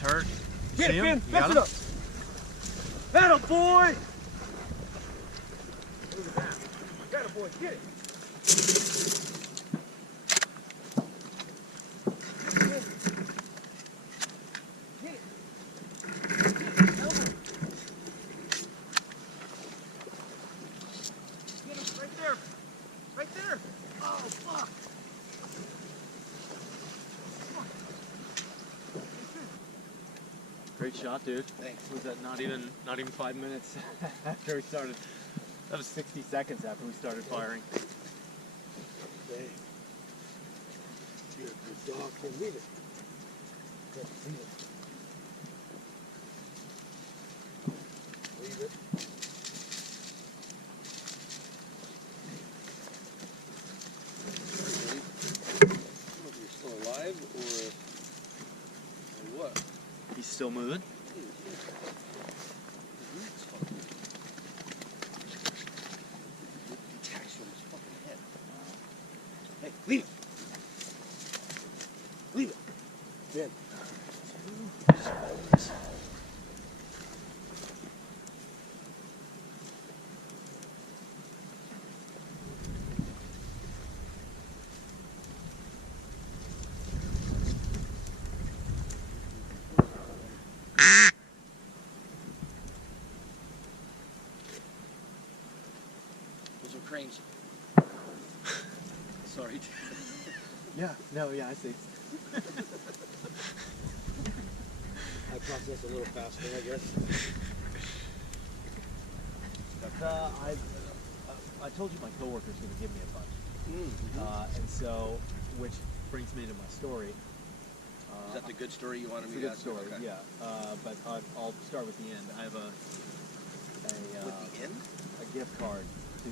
He's hurt. You Get see it, him? Finn. You Mess got it him? up. That'll boy. Look at that. That'll boy. Get it. Get it. Get him right there. Right there. Oh, fuck. Great shot, dude. Thanks. Was that not even 5 minutes after we started? That was 60 seconds after we started firing. Hey. You're a good dog. Hey, leave it. Good, leave it. Leave it. I don't know if you're still alive or what. He's still moving? Detached from his fucking head. Hey, leave it. Leave it. Ben. Those are cranes. Sorry. Yeah, no, yeah, I see. I process a little faster, I guess. But I told you my coworker's going to give me a bunch. Mm-hmm. And so, which brings me to my story. Is that the good story you wanted It's me a to good ask? story, Okay. yeah. But I'll start with the end. I have With the end? a gift card to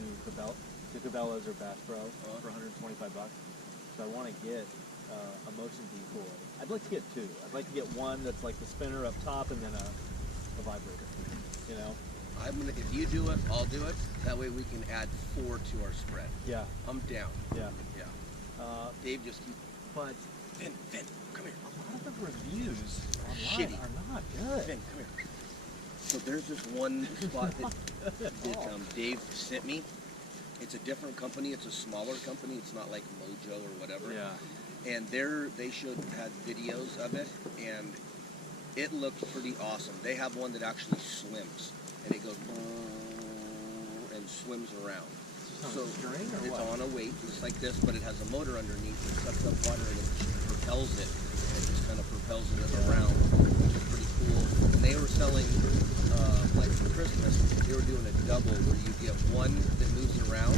Cabela's or Bass Pro for $125. So I want to get a motion decoy. I'd like to get two. I'd like to get one that's like the spinner up top and then a vibrator. You know? If you do it, I'll do it. That way we can add 4 to our spread. Yeah. I'm down. Yeah. Yeah. Dave just keep. But Finn, come here. a lot of the reviews online Shitty. are not good. Finn, come here. So there's this one spot that Dave sent me. It's a different company. It's a smaller company. It's not like Mojo or whatever. Yeah. And they had videos of it, and it looked pretty awesome. They have one that actually swims, and it goes and swims around. So string or it's what? on a weight, just like this, but it has a motor underneath that sucks up water and it propels it, and it just kind of propels it around, which is pretty cool. And they were selling, like for Christmas, they were doing a double where you get one that moves around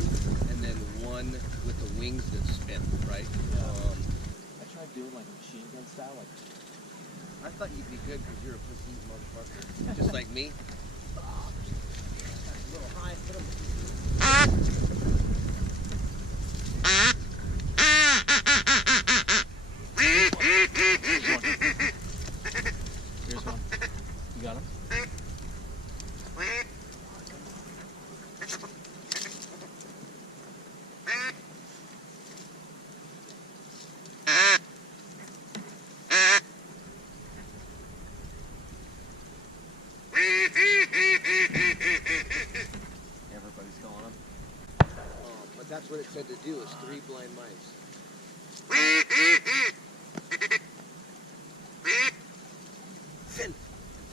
and then one with the wings that spin, right? Yeah. I tried doing like a machine gun style, like. I thought you'd be good because you're a pussy motherfucker, just like me. Oh, that's a little high. Put 'em. Here's one. You got him? Everybody's calling him. But that's what it said to do, is 3 blind mice.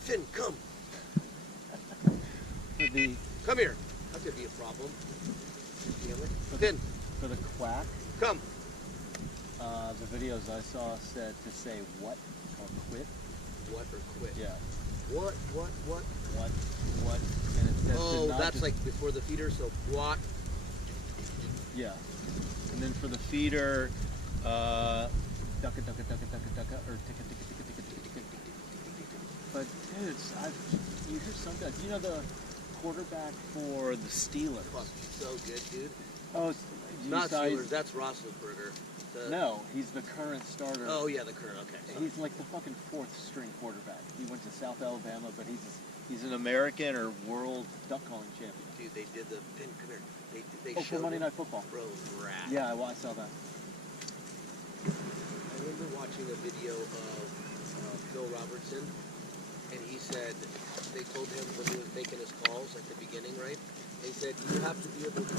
Finn, come. For the Come here. That could be a problem. Damn it. Finn, for the quack, come. the videos I saw said to say what or quit. What or quit? Yeah. What? What? And it said Oh, to not that's just, like before the feeder, so what? yeah. And then for the feeder, ducka, or ticka, ticka. But dudes, you hear some guys. You know the quarterback for the Steelers? Fuck, so good, dude. Oh, Not Steelers, that's Roethlisberger. No, he's the current starter. Oh yeah, the current. Okay. Sorry. He's like the fucking 4th string quarterback. He went to South Alabama, but he's an American or world duck calling champion. Dude, they did the Finn, come here. They For showed Monday him. Night Football. Bro, rat. Yeah, well, I saw that. I remember watching a video of Phil Robertson, and he said they told him when he was making his calls at the beginning, right? They said you have to be able to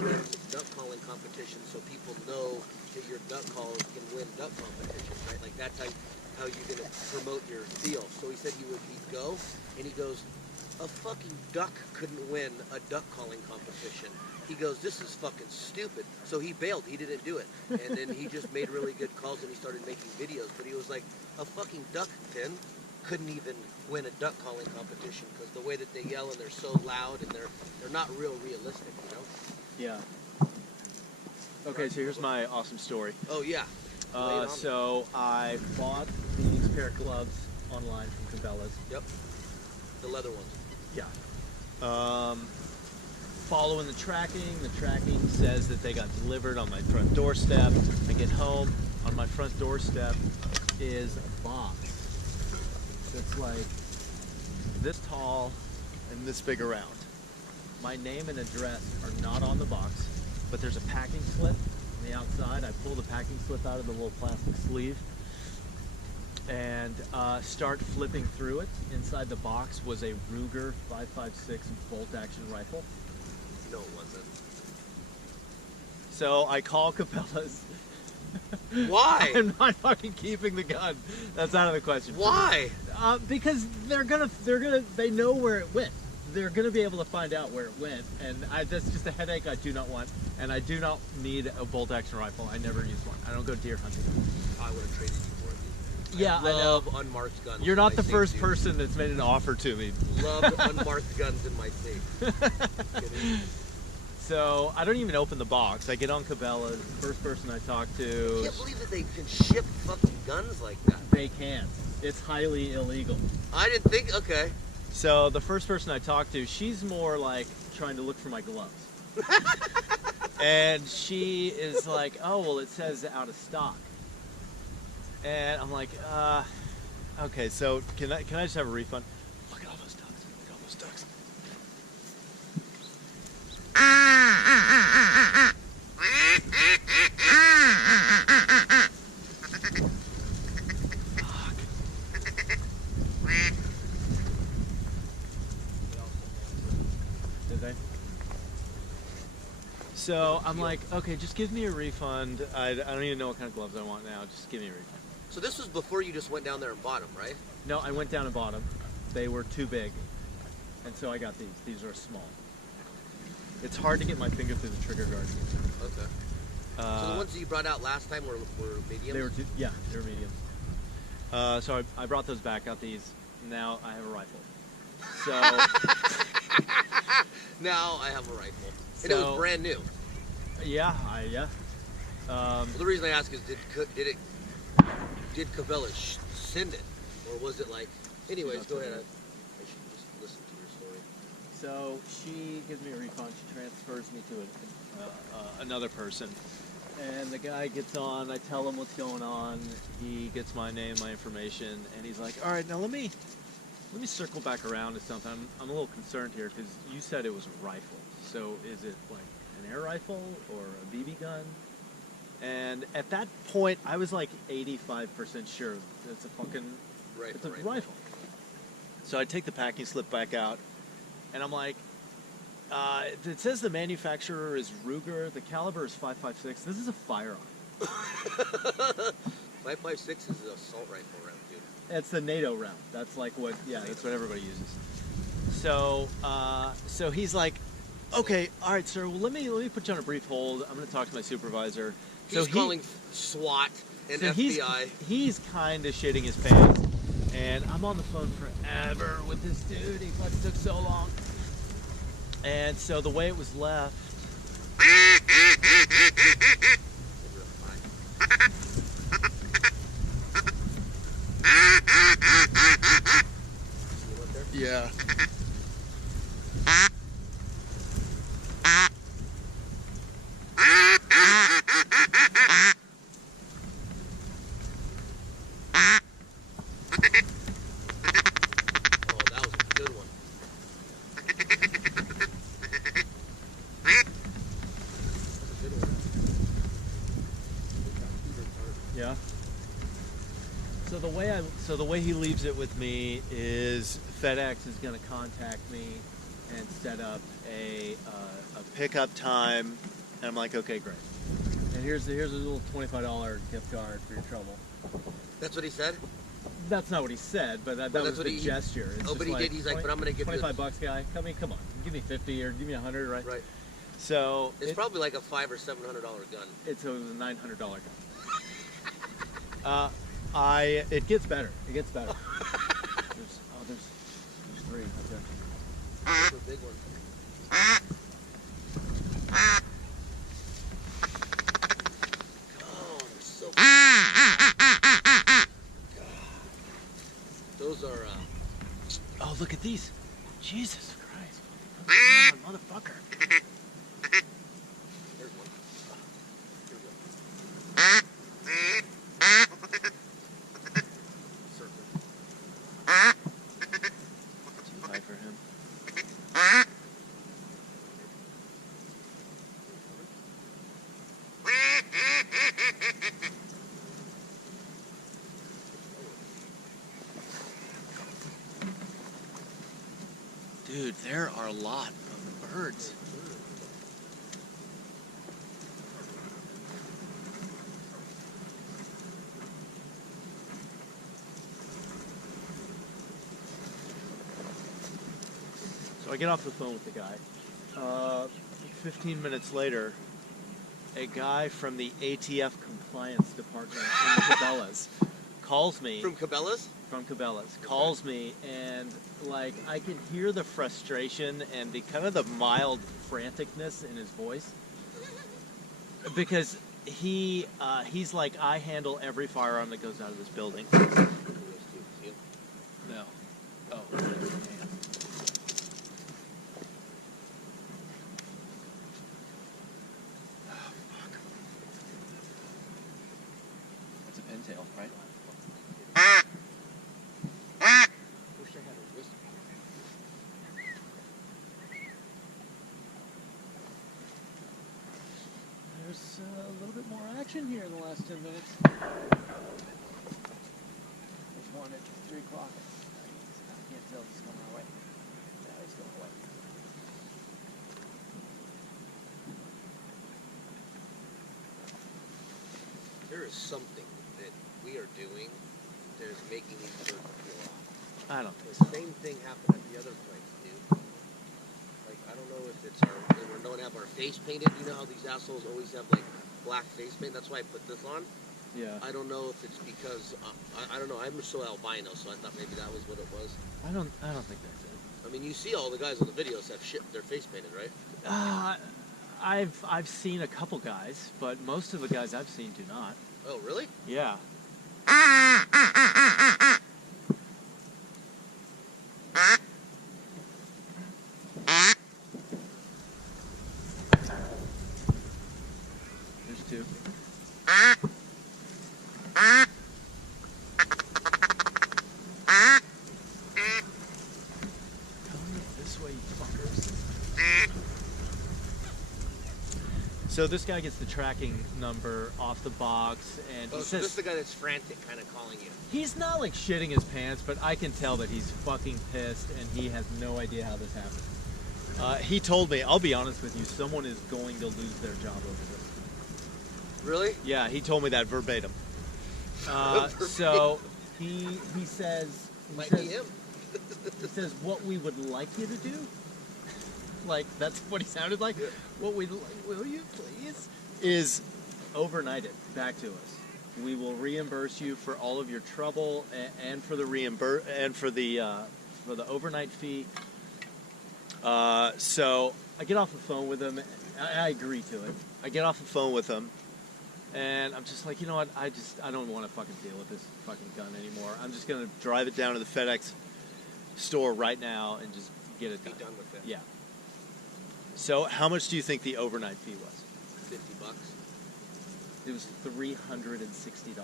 win duck calling competitions so people know that your duck calls can win duck competitions, right? Like that's how you're gonna promote your deal. So he said he'd go, and he goes, a fucking duck couldn't win a duck calling competition. He goes, this is fucking stupid. So he bailed. He didn't do it. And then he just made really good calls and he started making videos. But he was like, a fucking duck pin couldn't even win a duck calling competition because the way that they yell and they're so loud and they're not real realistic, you know? Yeah. Okay, so here's my awesome story. Oh, yeah. So I bought these pair of gloves online from Cabela's. Yep. The leather ones. Yeah. Following the tracking says that they got delivered on my front doorstep. I get home, on my front doorstep is a box that's like this tall and this big around. My name and address are not on the box, but there's a packing slip on the outside. I pull the packing slip out of the little plastic sleeve and start flipping through it. Inside the box was a Ruger 5.56 bolt-action rifle. No, it wasn't. So I call Cabela's. Why? I'm not fucking keeping the gun. That's out of the question. Why? Because they know where it went. They're gonna be able to find out where it went, and that's just a headache I do not want. And I do not need a bolt-action rifle. I never use one. I don't go deer hunting. I would have traded you for it. Yeah, I know. Unmarked guns. You're not the first person that's made an offer to me. Love unmarked guns in my safe. So I don't even open the box. I get on Cabela's. First person I talk to. I can't believe that they can ship fucking guns like that. They can't. It's highly illegal. I didn't think. Okay. So the first person I talk to, she's more like trying to look for my gloves. And she is like, oh, well, it says out of stock. And I'm like, okay, so can I just have a refund? Look at all those ducks. Look at all those ducks. Did they? So I'm like, okay, just give me a refund. I don't even know what kind of gloves I want now. Just give me a refund. So this was before you just went down there and bought them, right? No, I went down and bought them. They were too big. And so I got these. These are small. It's hard to get my finger through the trigger guard. Okay. So the ones that you brought out last time were mediums? They were they were mediums. So I brought those back, got these. Now I have a rifle. So now I have a rifle. And So- it was brand new. yeah. Well, the reason I ask is did Cabela send it? Or was it like, anyways, go ahead. I should just listen to your story. So she gives me a refund. She transfers me to another person. And the guy gets on. I tell him what's going on. He gets my name, my information, and he's like, all right, now let me circle back around to something. I'm a little concerned here because you said it was a rifle. So is it like an air rifle or a BB gun? And at that point, I was like 85% sure it's a fucking it's a rifle. So I take the packing slip back out, and I'm like, it says the manufacturer is Ruger. The caliber is 5.56. This is a firearm. 5.56 is an assault rifle round, dude. It's the NATO round. That's like what, that's what everybody uses. So, so he's like, okay, all right, sir. Well, let me put you on a brief hold. I'm going to talk to my supervisor. He's calling SWAT and FBI. He's kind of shitting his pants, and I'm on the phone forever with this dude. He fucking took so long. And so the way it was left. Yeah. So the way he leaves it with me is FedEx is going to contact me and set up a pickup time, and I'm like, okay, great. And here's a little $25 gift card for your trouble. That's what he said? That's not what he said, but that was the gesture. It's but he did. He's like, but I'm going to give you $25, guy. Come on, give me 50 or give me 100, right? Right. So it's probably like a $500 or $700 gun. It was a $900 gun. It gets better. It gets better. there's 3. Okay. That's a big one. Oh, they're so God. Those are, Oh, look at these. Jesus Christ. Come on, motherfucker. There's one. Here we go. Circle. Too high for him. Dude, there are a lot of birds. So I get off the phone with the guy. 15 minutes later, a guy from the ATF compliance department in Cabela's calls me. From Cabela's? From Cabela's. Calls me, and like I can hear the frustration and the kind of the mild franticness in his voice. Because he's like, I handle every firearm that goes out of this building. No. Oh, man. That's a pintail, right? Wish I had a whistle. There's a little bit more action here in the last 10 minutes. There's one at 3 o'clock. I can't tell if he's going our way. Yeah, he's going away. There is something that we are doing that is making these birds feel off. I don't think The so. same thing happened at the other place, dude. Like, I don't know if it's we don't have our face painted. You know how these assholes always have, like, black face paint? That's why I put this on. Yeah. I don't know if it's because, I don't know. I'm so albino, so I thought maybe that was what it was. I don't think that's it. I mean, you see all the guys on the videos have their face painted, right? I've seen a couple guys, but most of the guys I've seen do not. Oh, really? Yeah. There's 2. This way, you fuckers. So this guy gets the tracking number off the box, and Oh, he so says this is the guy that's frantic, kind of calling you. he's not like shitting his pants, but I can tell that he's fucking pissed, and he has no idea how this happened. He told me, I'll be honest with you, someone is going to lose their job over this. Really? Yeah, he told me that verbatim. So he says Might be him. he says what we would like you to do. Like, that's what he sounded like. Yeah. What we'd like, will you please, is overnight it back to us. We will reimburse you for all of your trouble and for the for the overnight fee. So I get off the phone with him. I agree to it. I get off the phone with him, and I'm just like, you know what? I don't want to fucking deal with this fucking gun anymore. I'm just gonna drive it down to the FedEx store right now and just get it Be done. done with it. Yeah. So how much do you think the overnight fee was? $50. It was $360.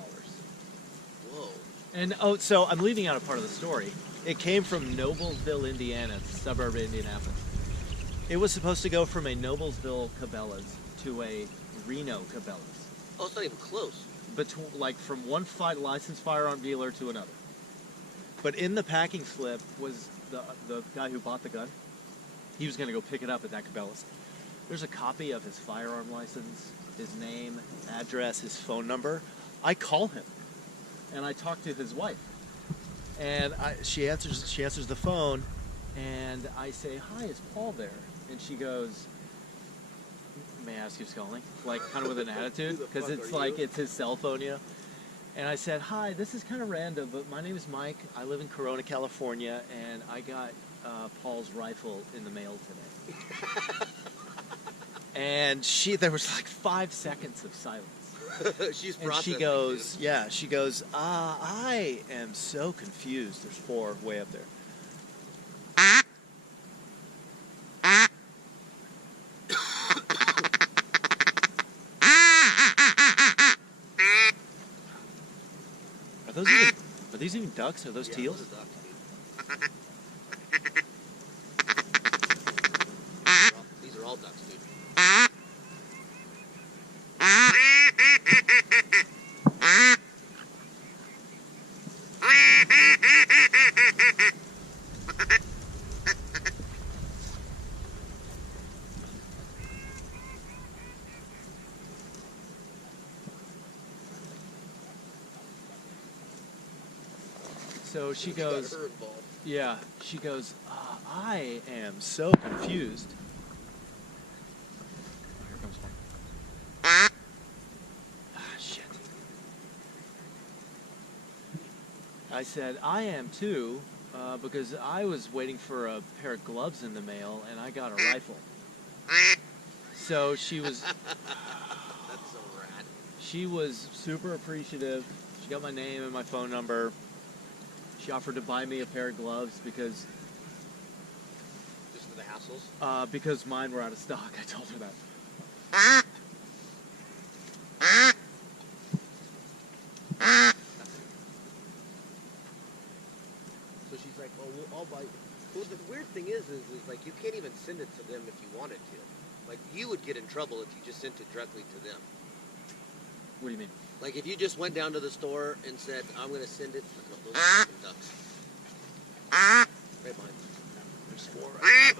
Whoa. And so I'm leaving out a part of the story. It came from Noblesville, Indiana, suburb of Indianapolis. It was supposed to go from a Noblesville Cabela's to a Reno Cabela's. Oh, it's not even close. like from one licensed firearm dealer to another. But in the packing slip was the guy who bought the gun. He was going to go pick it up at that Cabela's. There's a copy of his firearm license, his name, address, his phone number. I call him, and I talk to his wife, and she answers the phone, and I say, "Hi, is Paul there?" And she goes, "May I ask who's calling?" Like kind of with an attitude, because it's like it's his cell phone, you know. And I said, "Hi, this is kind of random, but my name is Mike. I live in Corona, California, and I got Paul's rifle in the mail today." And there was like 5 seconds of silence. She's and she goes, "Yeah." She goes, "I am so confused." There's 4 way up there. Are these even ducks? Are those teals? Those are ducks, dude. These are all ducks, dude. So she goes, yeah, she goes, "I am so confused." Here comes one. Shit. I said, "I am too, because I was waiting for a pair of gloves in the mail and I got a rifle." So she was, That's so rad. she was super appreciative. She got my name and my phone number. She offered to buy me a pair of gloves because Just for the hassles? because mine were out of stock. I told her that. So she's like, "Oh, I'll buy." Well, the weird thing is like you can't even send it to them if you wanted to. Like you would get in trouble if you just sent it directly to them. What do you mean? Like if you just went down to the store and said, "I'm going to send it." No, those are fucking ducks. Right behind. There's 4 right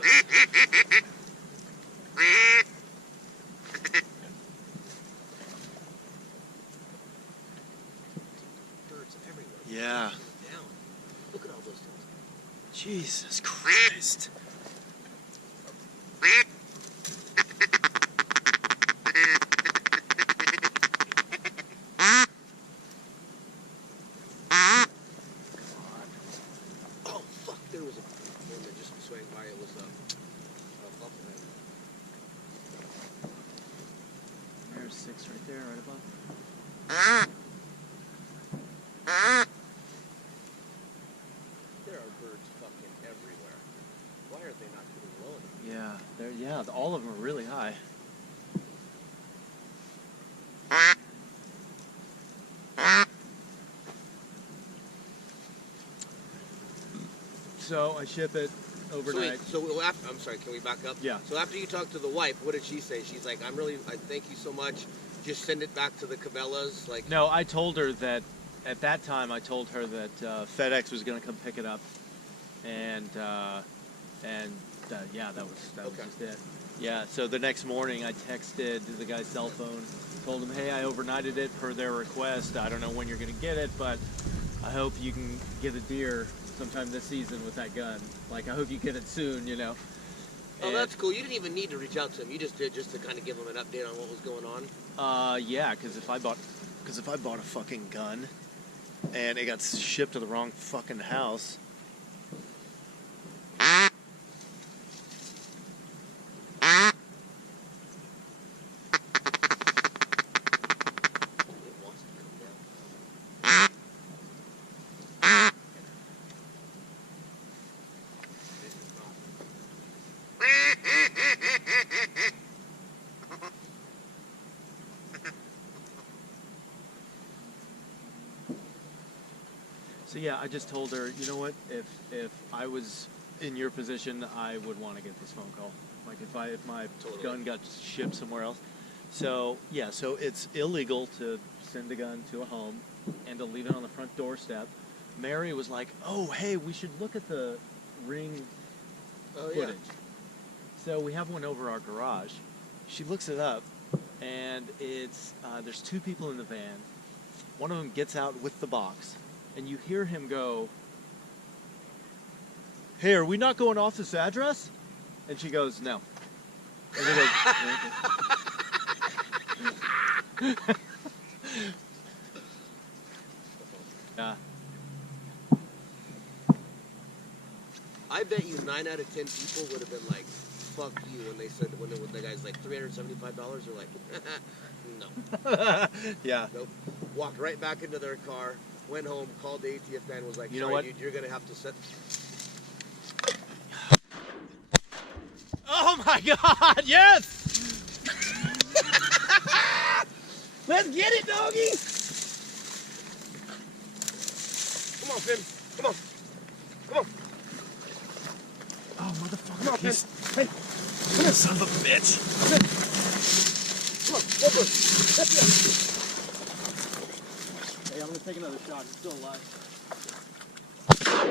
Birds everywhere. Yeah. Down. Look at all those things. Jesus Christ. Oh fuck! There was a one that just swang by. It was a buffalo. There's 6 right there, right above. There are birds fucking everywhere. Why are they not getting low enough? Yeah, all of them are really high. So I ship it overnight. I'm sorry, can we back up? Yeah. So after you talked to the wife, what did she say? She's like, I thank you so much. Just send it back to the Cabela's. Like. No, I told her that at that time. I told her that FedEx was going to come pick it up, and yeah, that was just it. Yeah. So the next morning, I texted the guy's cell phone, told him, "Hey, I overnighted it per their request. I don't know when you're going to get it, but I hope you can get a deer sometime this season with that gun. Like, I hope you get it soon, you know." Oh, that's cool. You didn't even need to reach out to him. You just did just to kind of give him an update on what was going on. Yeah, because if I bought a fucking gun and it got shipped to the wrong fucking house. It wants to come down. This is not. So yeah, I just told her, you know what? If I was in your position, I would want to get this phone call. Like if my gun got shipped somewhere else. So yeah, so it's illegal to send a gun to a home and to leave it on the front doorstep. Mary was like, "Oh, hey, we should look at the ring footage." So we have one over our garage. She looks it up, and it's there's two people in the van. One of them gets out with the box, and you hear him go, "Hey, are we not going off this address?" And she goes, "No." And he goes, yeah. I bet you 9 out of 10 people would have been like, "Fuck you," when they said when the guy's like $375. They're like, "No." Yeah. Nope. Walked right back into their car, went home, called the ATF guy, and was like, You know "Sorry, what? dude, you're gonna have to set." Oh my God! Yes. Let's get it, doggy! Come on, Finn. Come on. Come on. Oh motherfucker! Come on, Finn. He's- Hey, Son of a bitch! come on. Go for it. Lift it Hey, I'm gonna take another shot. He's still alive. up.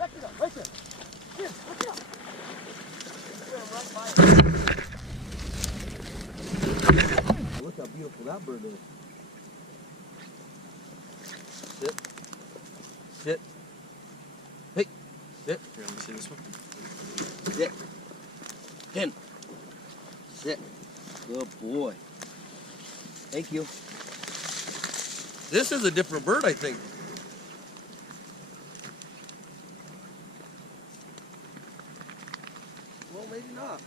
Lift it up. Right there. Here, lift it up. Look how beautiful that bird is. Sit. Sit. Hey. Sit. Here, let me see this one. Sit. Finn. Sit. Good boy. Thank you. This is a different bird, I think. Well, maybe not.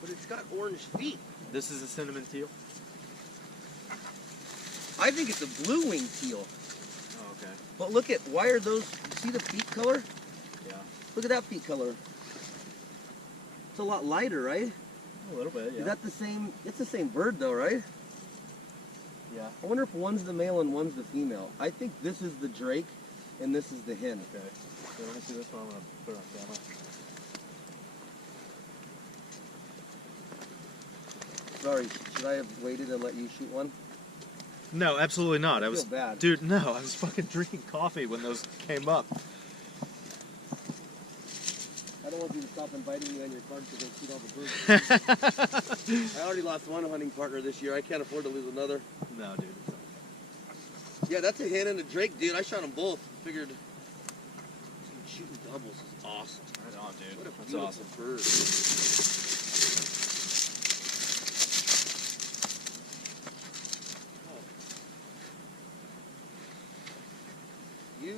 But it's got orange feet. This is a cinnamon teal. I think it's a blue-winged teal. Oh, okay. But look at, why are those, you see the feet color? Yeah. Look at that feet color. It's a lot lighter, right? A little bit, yeah. Is that the same, it's the same bird though, right? Yeah. I wonder if one's the male and one's the female. I think this is the drake and this is the hen. Okay. So let me see this one. I'm gonna put it on camera. Sorry, should I have waited and let you shoot one? No, absolutely not. I feel was, bad. dude. No, I was fucking drinking coffee when those came up. I don't want you to stop inviting me on your card to go shoot all the birds. I already lost one hunting partner this year. I can't afford to lose another. No, dude. Yeah, that's a hen and a drake, dude. I shot them both. Figured shooting doubles is awesome. Right on, dude. What a That's beautiful awesome. bird. You,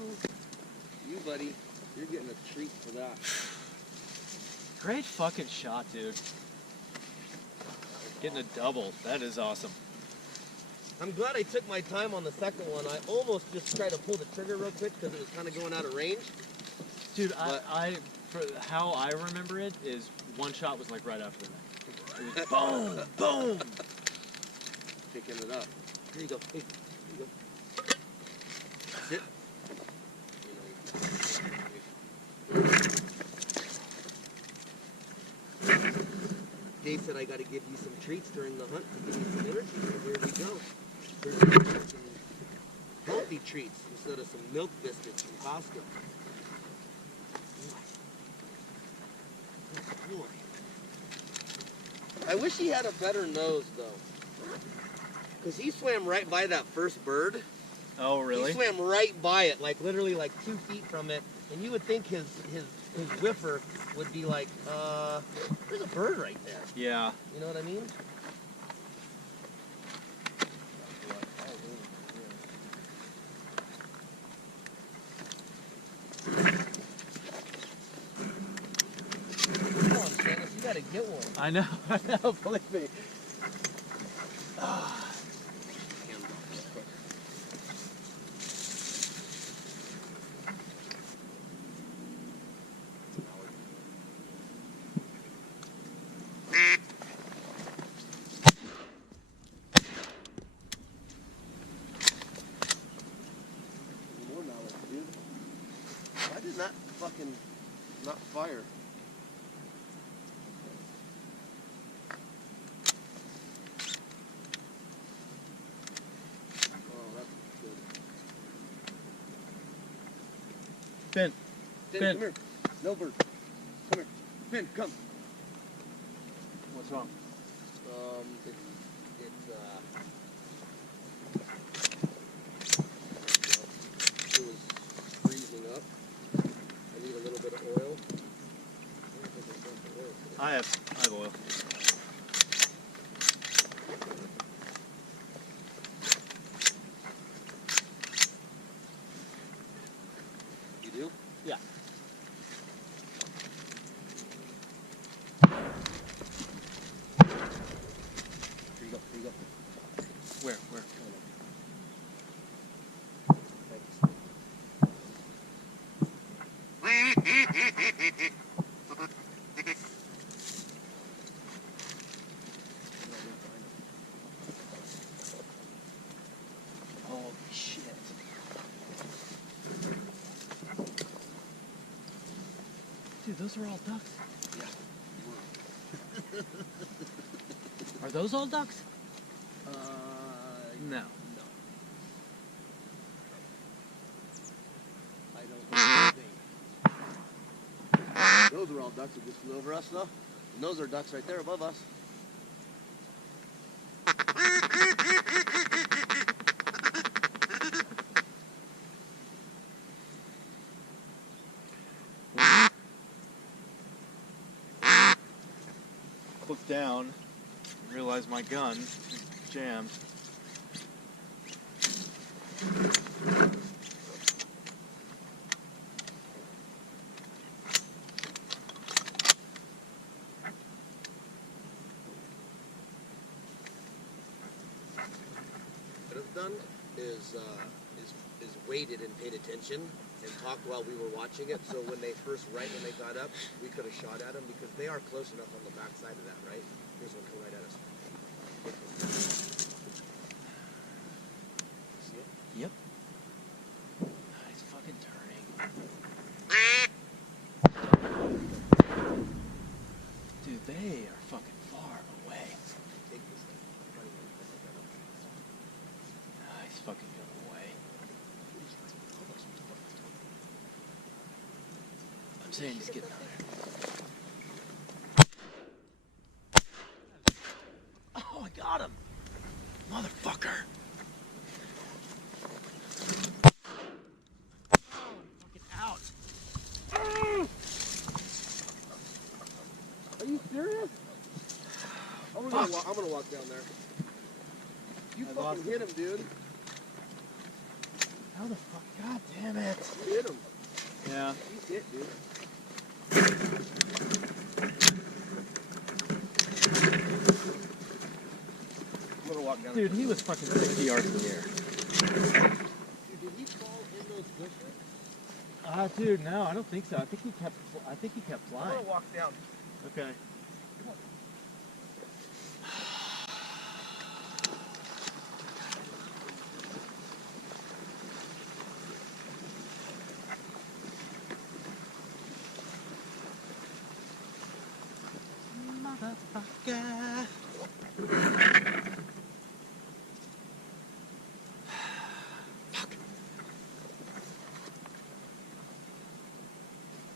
buddy, you're getting a treat for that. Great fucking shot, dude. Getting a double. That is awesome. I'm glad I took my time on the second one. I almost just tried to pull the trigger real quick because it was kind of going out of range. Dude, But- I for how I remember it is one shot was like right after the next. It was boom, boom. Picking it up. Here you go. Hey, here you go. Sit. Dave said I got to give you some treats during the hunt to give you some energy. So here we go. Here's some healthy treats instead of some milk biscuits from Costco. Good boy. I wish he had a better nose though, because he swam right by that first bird. Oh, really? He swam right by it, like literally like 2 feet from it, and you would think his whiffer would be like, there's a bird right there. Yeah. You know what I mean? Come on, Shannon, you gotta get one. I know. I know. Believe me. More mallards, dude. Why did that fucking not fire? Finn. Finn, Finn. come here. No bird. Come here. Finn, come. What's wrong? It was freezing up. I need a little bit of oil. I have oil. You do? Yeah. Here you go. Here you go. Where? Holy shit. Dude, those are all ducks. Yeah. Are those all ducks? No. No. I don't think. Those are all ducks that just flew over us, though. And those are ducks right there above us. Look down, realize my gun is jammed. What I've done is waited and paid attention and talked while we were watching it. So when they got up, we could have shot at them because they are close enough on the back side of that, right? Here's one come right at us. See it? Yep. He's fucking turning. Dude, they are fucking far away. Take this thing. He's fucking going away. I'm saying he's getting out there. Oh, I got him! Motherfucker! Oh, I'm fucking out. Are you serious? I'm gonna walk down there. You I lost fucking hit him, dude. How the fuck? God damn it! You hit him. Yeah. He's hit, dude. I'm gonna walk down Dude, he was fucking 60 yards in the air. Dude, did he fall in those bushes? Dude, no, I don't think so. I think he kept I'm flying. gonna walk down. Okay. Motherfucker.